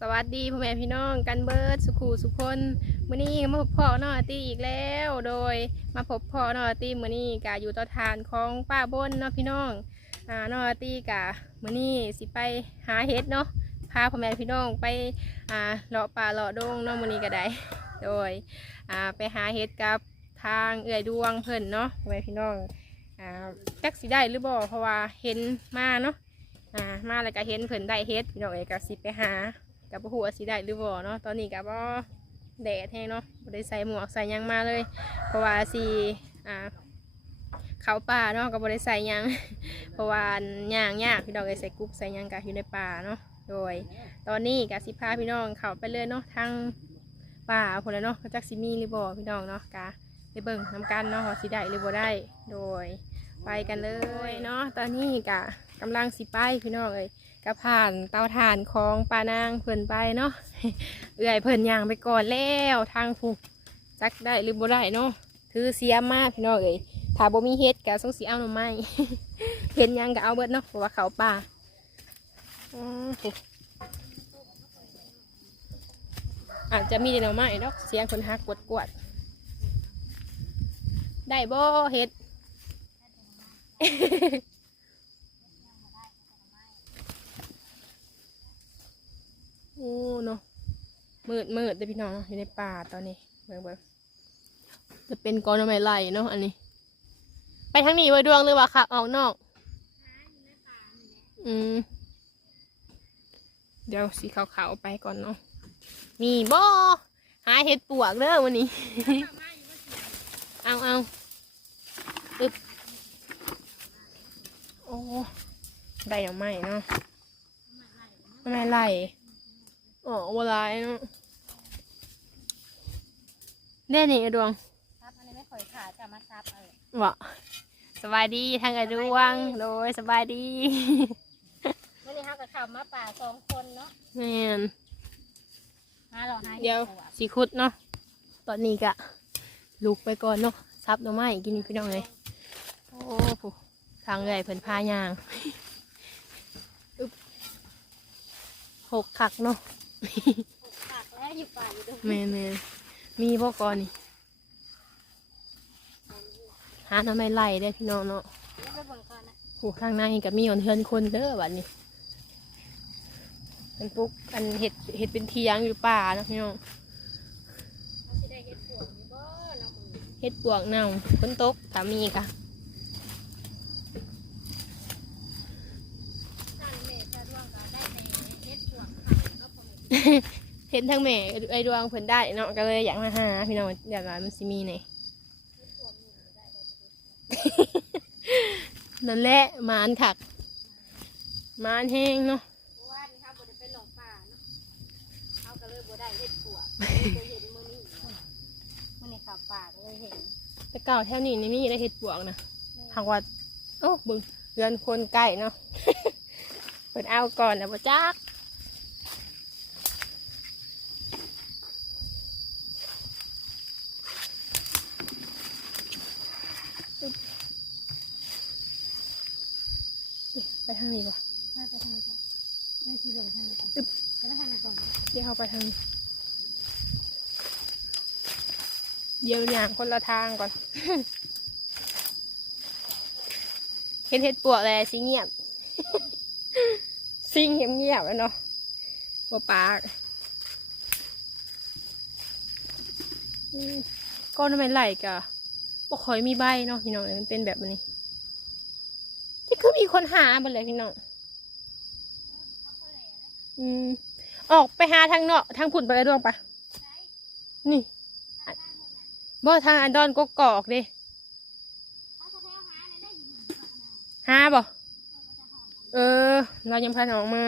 สวัสดีพ่อแม่พี่น้องกันเบิร์ดสุขูสุคนมื้อนี้มาพบพ่อนอตี้อีกแล้ว โดยมาพบพ่อนอตี้มื้อนี้กะอยู่เต่อทานของป้าบนเนาะพี่น้องอ่านอตี้กะมื้อนี้สิไปหาเห็ดเนาะพาพ่อแม่พี่น้องไปอ่าเลาะป่าเลาะดงเนาะมื้อนี้ก็ได้โดยอ่าไปหาเห็ดกับทางเอื่อยดวงเพิ่นเนาะพ่อแม่พี่น้องอ่าจักสิได้หรือบ่เพราะว่าเห็นมาเนาะอ่ามาแล้วก็เห็นเพิ่นได้เฮ็ดพี่น้องเอก็สิไปหา กับบ่ฮู้ว่าสิได้หรือบ่เนาะตอนนี้ก็บ่แดดแฮงเนาะบ่ได้ใส่หมวกใส่ยังมาเลย เพราะว่าสิอ่าเขาป่าเนาะก็บ่ได้ใส่ยัง เพราะว่าย่างยากพี่น้องเอยใส่กรุ๊ปใส่ยังก็อยู่ในป่าเนาะโดย ตอนนี้ก็สิพาพี่น้องเข้าไปเลยเนาะทางป่าพุ่นแล้วเนาะจักสิมีหรือบ่พี่น้องเนาะกะไปเบิ่งนํกันเนาะสิได้หรือบ่ได้ โดยไปกันเลยเนาะตอนนี้กะกำลังสิไปพี่น้องเอ้ย ก็ผ่านเตาถ่านของปานางเพิ่นไปเนาะเอื่อยเพิ่นย่างไปก่อนแล้วทางผูกจักได้หรือบ่ได้เนาะถือเสียมากพี่น้องเอ้ยถ้าบ่มีเฮ็ดก็สงสิเอาหน่อไม้เห็นยังก็เอาเบิดเนาะเพราะว่าเขาป่าอืมผูอาจจะมีแต่หน่อไม้เนาะเสียงคนฮักกวดกวดได้บ่เฮ็ด โอ้เนาะมืดมืดเลยพี่น้องอยู่ในป่าตอนนี้เบิ่งเบิ่งจะเป็นกอนไม้ไล่เนาะอันนี้ ไปทางนี้ไว้ดวงหรือว่าขับออกนอก อืม เดี๋ยวสีขาวๆไปก่อนเนาะมีบ่หาเห็ดปวกเด้อวันนี้ เอาเอาอึบโอ้ได้ยังไม่เนาะไม่ไหล อ๋อวัวลายเนาะแน่นี่ไอ้ดวงครับอันนี้ไม่ค่อยขาดจะมาซับเอาวะสบายดีทางไอ้ดวงโดยสบายดีเมื่อนี้เขากับข่าวมาป่าสองคนเนาะแม่นหาเราหาเดี๋ยวปวกสีคุดเนาะตอนนี้กะลุกไปก่อนเนาะซับหน่อไม้กินพี่น้องเลยโอ้โหทางเลยเพิ่นพายางอึ๊บหกขักเนาะ ผักแล้วอยู่ป่าอยู่ตรงแม่นแม่นมีพ่อกอนนี่หาหน่อไม้ไล่ได้อพี่น้องเนาะนี้ไปเบิ่งก่อนนะโอ้ทางในกับมีคนเทือนคนเด้อบัดนี้มันปลุกอันเห็ดเห็ดเป็นเทียงอยู่ป่าเนาะพี่น้องเขาจะได้เห็ดปวกนี่บ่เนาะมึงเห็ดปวกเน่าฝนตกถ้ามีกะ ท่านเมตตาดวงก็ได้ในเห็ดปวกขาย เนาะพ่อแม่เห็นทางแม่ไอ้ดวงเพิ่นได้เนาะก็เลยอยากมาหาพี่น้องอยากว่ามันสิมีไหนนั่นแหละหมานขักหมานแห้งเนาะเพราะว่านี่เขาบ่ได้ไปหลงป่าเนาะเขาก็เลยบ่ได้เห็ดปวกเลยเห็นมื้อนี้เนาะมื้อนี้เขับป่าก็เลยเห็นแต่เก่าแถวนี้นี่มีได้เห็ดปวกนะหากว่าโอ้เบึงเรือนคนใกล้เนาะเปิดเอาก่อนนะบ่จัก ไปทางนี้บ่ถ้าไปทางนี้ก่อนไม่ชีเบิ่งทางนี้ก่อนอึ๊บไปทางนี้ก่อนเดี๋ยวเข้าไปทางนี้เดี๋ยวอย่างคนละทางก่อน เห็นเห็ดปวกเลยสิเงียบซิงเงียบเงียบๆแล้วเนาะบ่ปากอืมก้อนทำไมไหลกะบ่ค่อยมีใบเนาะพี่น้องเอ้ยมันเป็นแบบนี้ที่ คือมีคนหาบ่เลยพี่น้องอืมออกไปหาทางเนาะทางผุ่นไปเลยดวงปะนี่บ่ทางอันดอนกกอกด้หาบ่เออ เรายังพันออกมา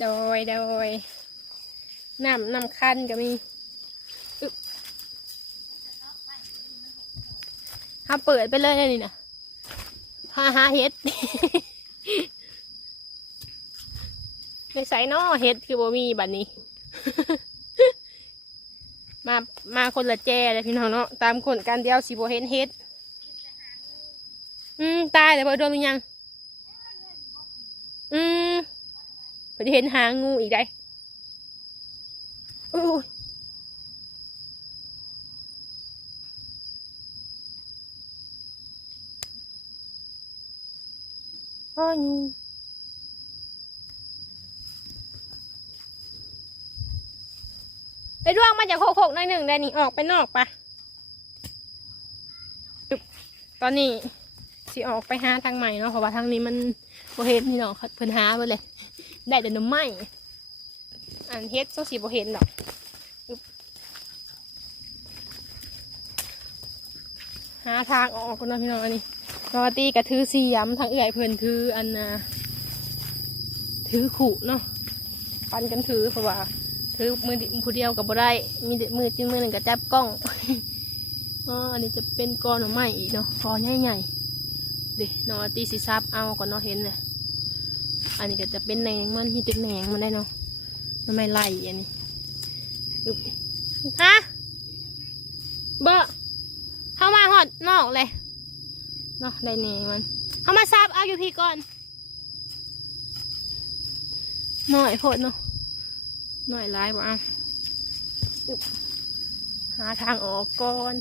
โดยโดยน้ำน้ำคั้นก็มีอึ๊บ ถ้าเปิดไปเลยนี่นะหาหาเห็ดในใส่นอเห็ดคือบ่มีบัดนี้ มามาคนละแจเลยพี่น้องเนาะตามคนกันเดียวสิบ่เห็นเห็ดอืมตายแต่พอโดนหรือยัง อืมพอจะเห็นหางงูอีกได้โอ้ย พ่องูไอ้ดวงมาจากโคกๆหน่อยหนึ่งได้นี่ออกไปนอกปะอึ๊บตอนนี้สิออกไปหาทางใหม่เนาะเพราะว่าทางนี้มันโบเห็นพี่เขาเพิ่นหาไปเลย ได้แต่น้ำไม้อันเฮ็ดโซสีโบเห็นดอกอึ๊บหาทางออกกันเนาะพี่น้องอันนี้ ปกติก็ถือสีย้ำทางเอื่อยเพิ่นถืออันนะถือขู่เนาะปันกันถือเพราะว่าถือมือดิผู้เดียวกับบ่ได้ มีมือจิ้มมือหนึ่งก็จับกล้องอ๋ออันนี้จะเป็นกอหน่อไม้อีกเนาะกอใหญ่ๆเดี๋ยวน้องอาร์ตีสิซับเอาก่อนเนาะเห็นเลยอันนี้ก็จะเป็นแหนงมันที่เป็นแหนงมันได้เนาะมันไม่ไล่อันนี้ฮะเบอร์เข้ามาหอดนอกเลย เนาะได้แหนงมันเข้ามาซับเอาอยู่พี่ก่อนหน่อยพดเนาะหน่อยร้ายบ่เอาหาทางออกก่อน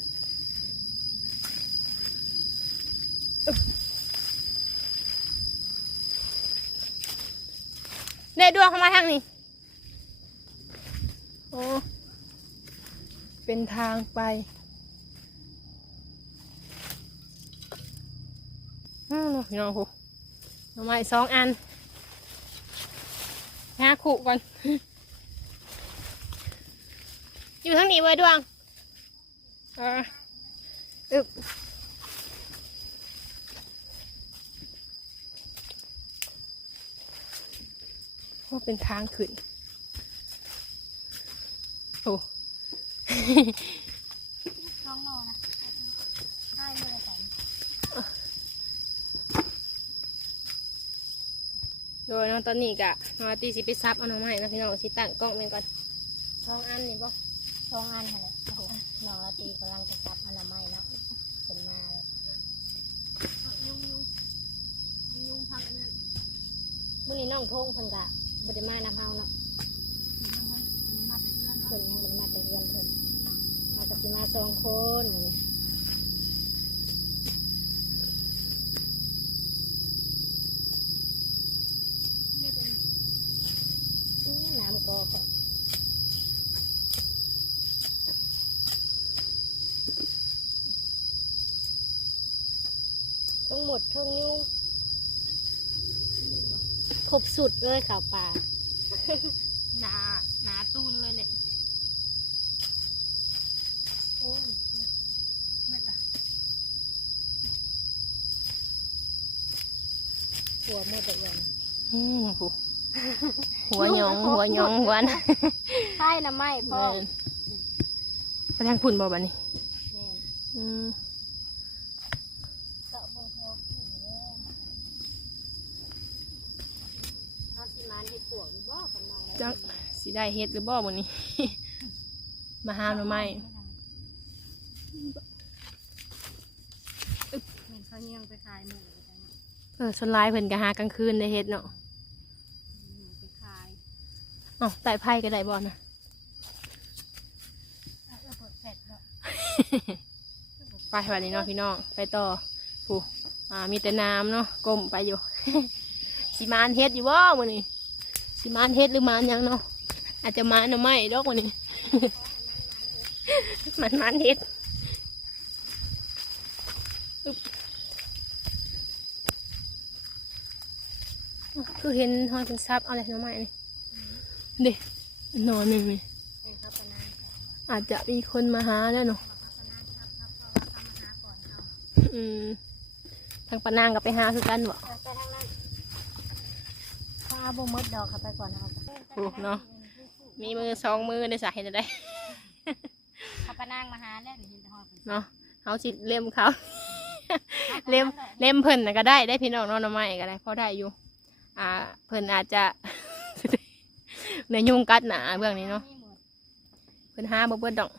เด็ดดวงเข้ามาทางนี้ โอ้ เป็นทางไปอืม พี่น้องหูหน่อไม้สองอันหาขู่ก่อน อยู่ทางนี้ไว้ดวงอ่าอึบว่าเป็นทางขึ้นโอ้ ช่องโลนะได้มือสอง โด ยน้องตอนนี้กะน้องอาร์ตีสิไปซับเอาน้องใหม่นะพี่น้องสิตั้งกล้องเป็นก่อนสองอันนี่บ่ช่องอันค่ะเลยโอ้โหน้องละตีกำลังจะซับอนามัยเนาะเป็นมาเลยยุ่งยุ่งยุ่งพังอันนั้นมื่อนี้น้องทงเพิ่นกะบไดมาน้ำเฮาเนาะมาเป็นเพื่อนเพิ่นยังบไดมาแต่เรือนเพิ่นมากับพี่มาสองคนมื้อนี้นี่เป็น อื้อน้ำกอก่อนทั้งหม ดทั้งยุ่งครบสุดเลยข่าวปลาหนาหนาตูนเลยแหละโอ้ยเม็ดละหัวหมดเลยยังอืมโหหัวหยองหัวหยองหัวนะใช่นะไม่พ่อแม่นไปทางพุ่นบ่บัดนี้แม่นอืม เกาะบงเทวผู้แย่เอาสิมานให้ปวกอยู่บ่กันน้อง จักสิได้เฮ็ดหรือบ่มื้อนี้ มาหาหน่อไม้เห็นเขาเยี่ยงไปขายหมูไปจังเออส่วนหลายเพิ่นก็หากลางคืนได้เฮ็ดเนาะหมูไปขายอ๋อไต่ไผ่ก็ได้บ่นะเอาระเบิดเสร็จแล้วไปวันนี้เนาะพี่น้องไปต่อผู้อ่ามีแต่น้ำเนาะก้มไปอยู่ สิมานเฮ็ดอยู่บ่มื้อนี้ สิมานเฮ็ดหรือมานยังเนาะอาจจะมานเอาไม่ดอกมื้อนี้ มันมานเฮ็ดคือเห็นฮอนเป็นซับเอาอะไรหน้อไม้นี่เด็กนอนหนี่ไหมให้เขาปะนานค่ะอาจจะมีคนมาหาแล้วเนาะอืมทางปานางกับไปหาคือกันบ่ เออไปทางนั้นเขาเอาบ่หมดดอกเขาไปก่อนเอาโอ้เนาะมีมือสองมือได้สาเหตุได้เขาปะนางมาหาแล้วเห็นแต่หอยเนาะเขาสิเล่มเขาเล่มเล่มเพิ่นน่ะก็ได้ได้พี่น้องเน้องน้ำไม้ก็ได้พอได้อยู่ อ่าเพิ่นอาจจะในยุงกัดหนาเบื้องนี้เนาะมีหมดเพิ่นหาบ่เบิดดอก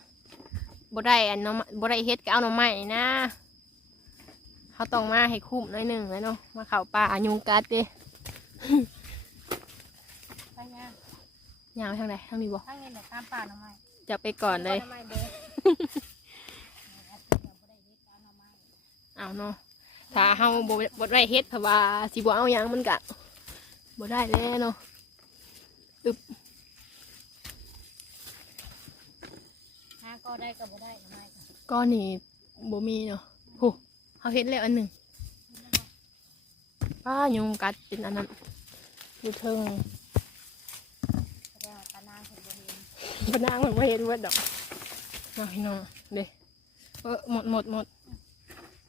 บ่ได้อันเนาะบ่ได้เฮ็ดก็เอาหน่อไม้นี่นะเขาต้องมาให้คุ้มหน่อยหนึ่งเลยเนาะมาเข่าป่ายุงกัดเด้ไปย่าง ยางไปทางไหนทางนี้บ่ทั้งนี้แหละตามป่าหน่อไม้จะไปก่อนเลย หน่อไม้เด้อเอาไปเอาบ่ได้เฮ็ดเอาหน่อไม้เอาเนาะ ถ้าเฮาบ่บ่ได้เฮ็ดเพราะว่าสิบ่เอาหยังมันกะบ่ได้แล้วเนาะหาก็ได้ก็บ่ได้หน่อไม้ก็ก้อนนี้บ่มีเนาะโหเฮาเฮ็ดแล้วอันหนึ่งป้ายุงกัดเป็นอันนั้นอยู่เทิง แสดงว่าตานางเพิ่นบ่เห็ พนางมันบ่เห็นเบิดดอกมาพี่น้องเด้เออหมดหมดหมด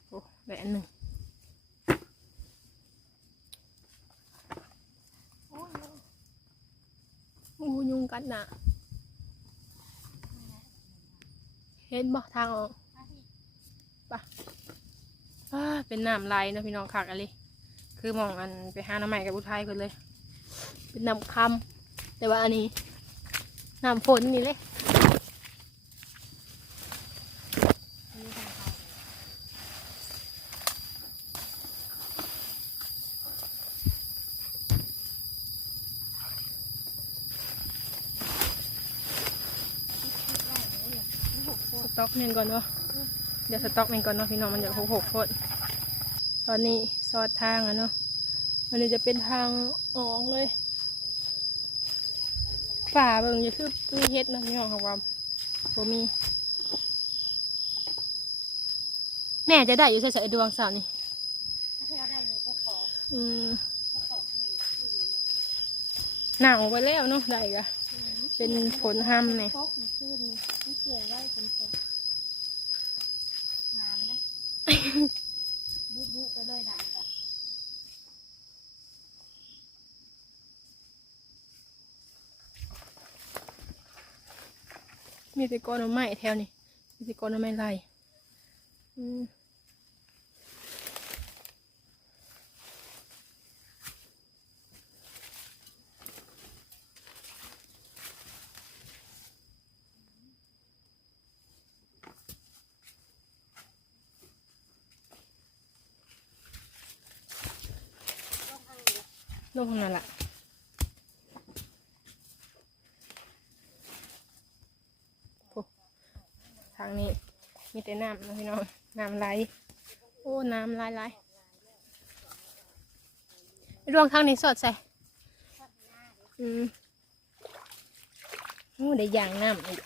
โอ้ได้อันหนึ่งโอ้ยุงกัดน่ะเห็นบ่ทางออกมาที่อ่าเป็นน้ำลายนะพี่น้องคักอะไรคือมองอันไปหาน้ำใหม่กับอุทัยคนเลย เป็นน้ำคำแต่ว่าอันนี้ น้ำฝนนี่เลยสต็อกเมนก่อนเนาะเดี๋ยวสต็อกเมนก่อนเนาะพี่น้องมันจะหกหกโคตรตอนนี้ซอดทางอะเนาะมันเลยจะเป็นทางออกเลย ฝ่าเบิ่งจะคือมีเฮ็ดนะพี่น้องของวามบ่มี แม่จะได้อยู่ใส่ใส่ดวงสาวนี่อืมก็ขอหนาวไปแล้วเนาะได้กะเป็นผลห้ำเนี่ยเกลื่อยไว้เป็นพกงามนะ บุบุไปเลยหนังจ้ะ มีแต่ก้อนไม้แถวนี้มีแต่ก้อนไม้ลายลงข้างนั้นละโอ้ทางนี้ มี แต่น้ำนะพี่น้องน้ำไหลโอ้น้ำไหลไหลรวงข้างนี้สดใส่อืมโอ้ได้ยางน้ำอีก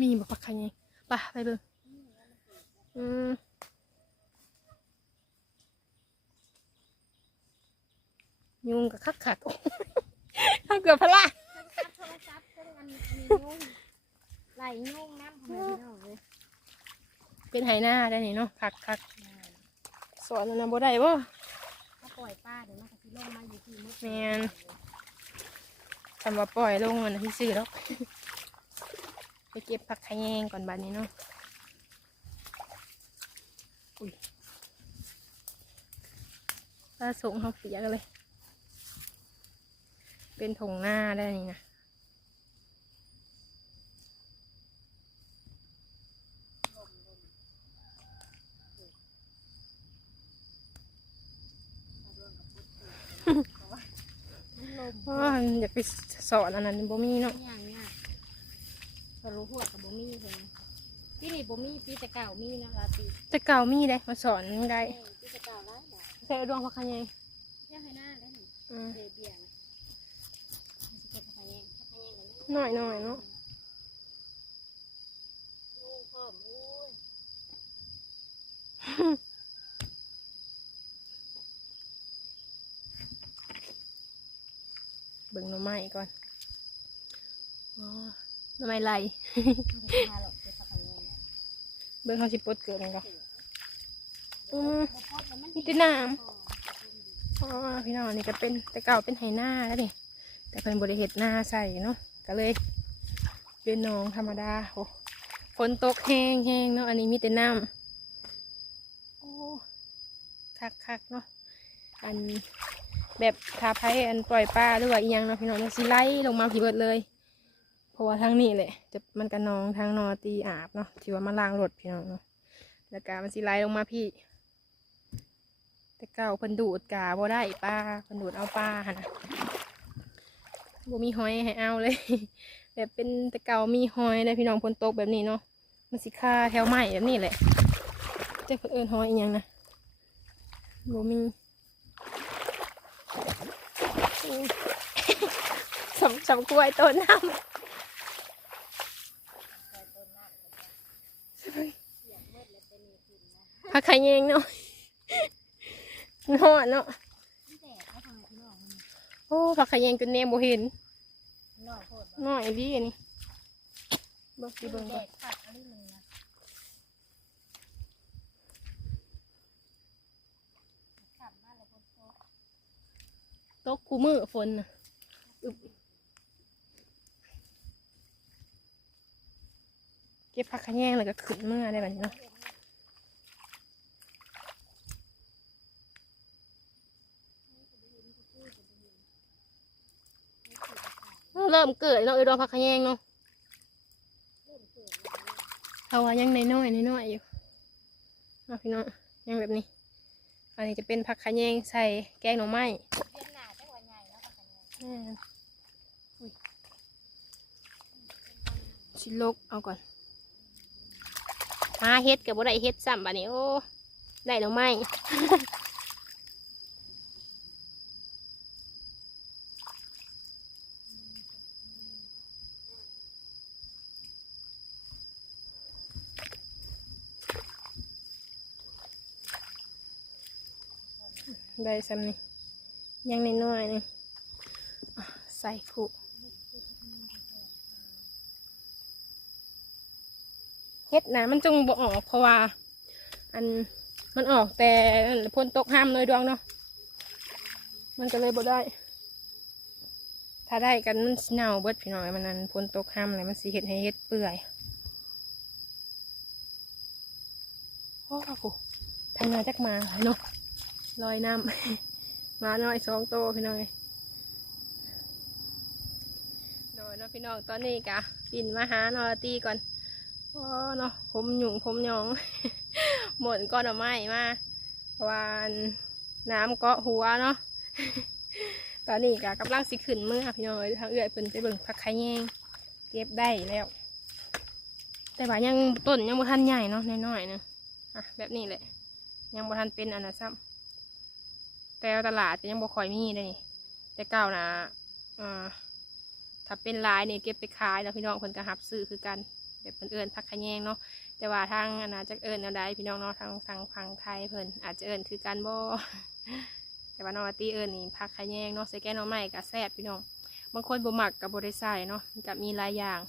มีบอกปักใครไงป่ะไปเบิ่งอืม ยุงกับคักคักๆเอาเกือบพละซับโทรศัพท์เครื่องอันอันนี้ยุ่งไหลยุ่งน้ำทำไมพี่น้องเลยเป็นไหหน้าได้นี่เนาะคักคักๆสอนอันนะบ่ได้บ่ถ้าปล่อยป้าเดี๋ยวมันก็สิลงมาอยู่ที่มุดแม่นทำว่าปล่อยลงมันที่ซื้อแล้วไปเก็บผักขะแยงก่อนบัดนี้เนาะอุ้ยปลาสูงเขาเปียกเลย เป็นถงหน้าได้นี่นะเพราะว่าอยากไปสอนอันนั้นบ่มีเนาะอย่างเนี้ยก็รู้หัวกับบ่มีเลยที่นี่บ่มีปีแต่เก่ามีนะลาตีแต่เก่ามีได้มาสอนได้ปีแต่เก่าได้บ่ใส่ดวงผักขะแยงแค่ให้หน้าได้หนึ่งอืมเดเบียนะเก็บผ้ากันยังผ้ากันยังกัน หน่อยหน่อยเนาะโอ้พ่อมโอ้ยเบิ่งหน่อไม้ก่อนอ๋อหน่อไม้ไหลไม่ได้ทาหรอกเก็บผ้ากันยังเบิ่งเขาสิปลดเกิดมันก่อนอืมบ่พอดแล้วมันมีแต่น้ำอ๋อพี่น้องอันนี่ก็เป็นแต่เก่าเป็นไหหน้าแล้วนี่แต่เป็นบริเหตุหน้าใส่เนาะ ก็เลย เป็นหนองธรรมดาโอ้ฝนตกแห้งแห้งเนาะอันนี้มีแต่น้ำโอ้คักคักเนาะอันแบบทาไพอันปล่อยปลาหรือว่าอียังเนาะพี่น้องมันสิไล่ลงมาผีเบิดเลย เพราะว่าทางนี้แหละ จะมันก็น้องทางนอตีอาบเนาะที่ว่ามาล้างรถพี่น้องเนาะแล้วก็มันสิไหลลงมาพี่ แต่เก่าเพิ่นดูดกาบ่ได้ปลาเพิ่นดูดเอาปลาหันนะ บ่มีหอยให้เอาเลย แบบเป็นต่เกามีหอยเลยพี่น้องพนตกแบบนี้เนาะมันสิค่าแถวใหม่แบบนี้แหละเจ้าเพิ่นเอิ้นหอยอีหยังนะบ่มีสำสำกล้วยต้นน้ำผักไข่เยงเนาะนอนเนาะ อ้ผักไข่เยงจนเนมบ่เห็นน้อยโพดน้อยดีอันนี้เบิ่งสิที่เบิ่งแดก่อนดขัดอะไรมันนะขับมาเลยบนโต๊ะตกคูมือฝนน่ะอึบเก็บผักไข่เยงแล้วก็ขึ้นเมื่อได้แบบนี้เนาะ เเริ่มเกิดเนาะไอ้ดอกผักข่เยงเนาะเอาว่ายังในน้อยๆน้อยอยู่เอาพี่น้องยังแบบนี้ อันนี้จะเป็นผักขะแยงใส่แกงหน่อไม้เวียนหนาจังหวะใหญ่แล้วค่ะเนี่ยแม่นอุ้ยชิลกเอาก่อนหาเฮ็ดกับบ่ได้เฮ็ดซ้ำบัดนี้โอ้ได้หน่อไม้ ได้ซ้ำนี่ยังในน้อยนี่ใส่คุเฮ็ดนะมันจงบ่ออกเพราะว่า อันมันออกแต่พ่นตกห้ามเลยดวงเนาะมันก็เลยบ่ได้ ถ้าได้กันมันสิเน่าเบิดพี่น้อยมันนั้นพ่นตกห้ามอะไรมันสิเฮ็ดให้เฮ็ดเปื่อยโอ้โหทำงานจักมาเนาะ ลอยน้ำ มาหน่อยสองโตพี่น้องเอ้ยโดยเนาะพี่น้องตอนนี้กะปินมาหาหนอตีก่อนโอ้เนาะผมหยุ่งผมหยอง หมดก้อนอไม้มาเพราะว่าน้ำเกาะหัวเนาะตอนนี้กะกำลังสิขึ้นเมื่อพี่น้องเอ้ยทางเอื้อยเพิ่นไปเบิ่งผักไข่แยงเก็บได้แล้ว แต่ว่ายังต้นยังบ่ทันใหญ่เนาะน้อยๆเนาะอะแบบนี้แหละยังบ่ทันเป็นอันนั้นซ้ำ แต่ตลาดจะยังบ่ค่อยมีเลยแต่เก่านะอ่าถ้าเป็นลายเนี่ยเก็บไปขายแล้วพี่น้องเพิ่นก็รับซื้อคือกันแบบเพิ่นเอิ้นผักขแยงเนาะแต่ว่าทางอันน่าจะเอิ้นอะไรพี่น้องเนาะทางทางฝั่งไทยเพิ่นอาจจะเอิ้นคือกันบ่แต่ว่านองอาร์ตีเอิ้นนี่ผักขแยงเนาะใส่แกงหน่อไม้ก็แซ่บพี่น้องบางคนบ่มักก็บ่ได้ใส่เนาะมันก็มีหลายอย่าง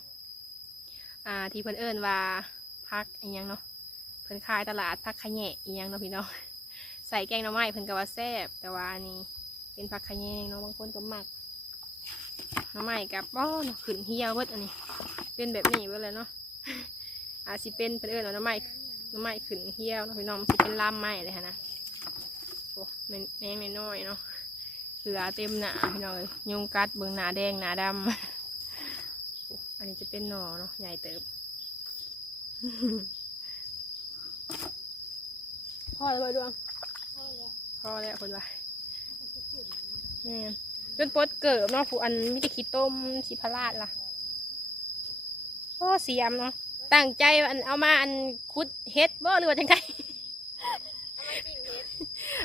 อ่าที่เพิ่นเอิ้นว่าผักอีหยังเนาะเพิ่นขายตลาดผักขแยงอีหยังเนาะพี่น้อง ส่แกงหน่อไม้เพิ่นก็ว่าแซ่บแต่ว่าอันนี้เป็นผักขะแยงเนาะบางคนก็มักหน่อไม้กับป้อนขึ้นเหี่ยวเบิดอันนี้ เป็นแบบนี้เบิดเลยเนาะอาจสิเป็นเพิ่นเอิ้นหน่อไม้หน่อไม้ขึ้นเหี่ยวเนาะพี่น้องมันสิเป็นลำไม้เลยฮะนะโอ้แม่นแมงน้อยเนาะเหลือเต็มหนาพี่น้องยุงกัดเบิ่งหนาแดงหนาดำอ้อันนี้จะเป็นหน่อเนาะใหญ่เติบพ่อเลยดวง พ่อเลยพอแล้วคนว่าเขาจะนเนาะแม่จนปดเกิบเนาะผู้อันมิตรขี้ต้มชิพราดล่ะโอ้เสียมเนาะตั้งใจอันเอามาอันคุดเฮ็ดบ่หรือว่าจังไงเอามาจิ้ม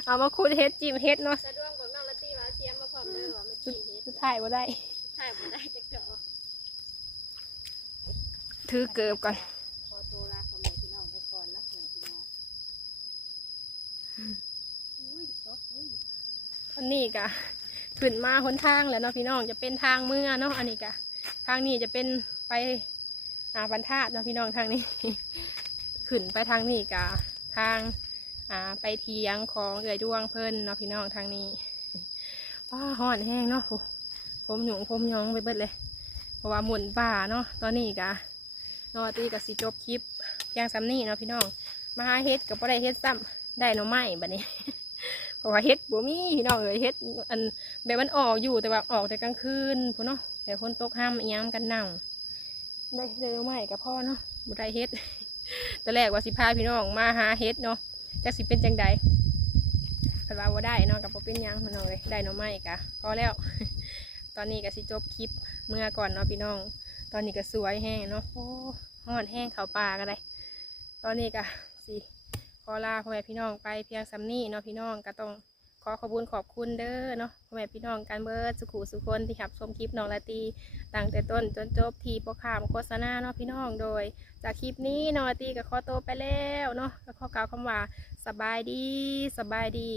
เอามาคุดเฮ็ดจิ้มเฮ็ดเนาะสะดวกกว่าน้องละตีว่าเสียมมาพร้อมเลยว่ามาจิ้มเห็ดสุดท้ายบ่ได้ใช่บ่ได้จักเจาะถือเกิบก่อนขอตัวลาพ่อแม่พี่น้องไปก่อนนะแม่พี่น้อง อันนี้กะขึ้นมาหนทางแล้วเนาะพี่น้องจะเป็นทางเมืองเนาะอันนี้กะทางนี้จะเป็นไปอาบันทาดเนาะพี่น้องทางนี้ ขึ้นไปทางนี้กะทางอ่าไปเทียงของเอือยดวงเพิ่นเนาะพี่น้องทางนี้ป้าห่อนแห้งเนาะผมหยุ่งผมยองไปเบิดเลยเพราะว่าหมุนป่าเนาะตอนนี้กะนอตีกับสิจบคลิปเพียงซ้ำนี่เนาะพี่น้องมาหาเฮ็ดกับบ่ได้เฮ็ดซ้ำได้หน่อไม้บัดนี้ ราะว่าเฮ็ดบ่มีพี่น้องเอ้ยเฮ็ดอันแบบมันออกอยู่แต่ว่าออกแต่กลางคืนพุ่นเนาะแต่คนตกห้ามอีหยังกันเน่าได้เร็วใหม่กับพ่อเนาะบุได้เฮ็ดแตอนแรกว่าสิพาพี่น้องมาหาเฮ็ดเนาะจักสิเป็นจังใดเพิ่นว่าบ่ได้เนาะกับบ่เป็นหยังพี่น้องเลยได้หน่อไม้กะพอแล้ว ตอนนี้ก็สิจบคลิปเมื่อก่อนเนาะพี่น้อง ตอนนี้ก็สวยแห้งเนาะโอ้ฮอดแห้งเขาป่าก็ได้ ตอนนี้ก็สิ อลาพ่อแม่พี่น้องไปเพียงสำนี้เนาะพี่น้องก็ต้องขอขอบคุณขอบคุณเด้อเนาะพ่อแม่พี่น้องกันเบิดสุขุสุคนที่ขับชมคลิปน้องละตีตั้งแต่ต้นจนจบทีโปรขามโฆษณาเนาะพี่น้องโดย จากคลิปนี้น้องละตีกับขอโตไปแล้วเนาะก็ขอกล่าวคำว่าสบายดีสบายดี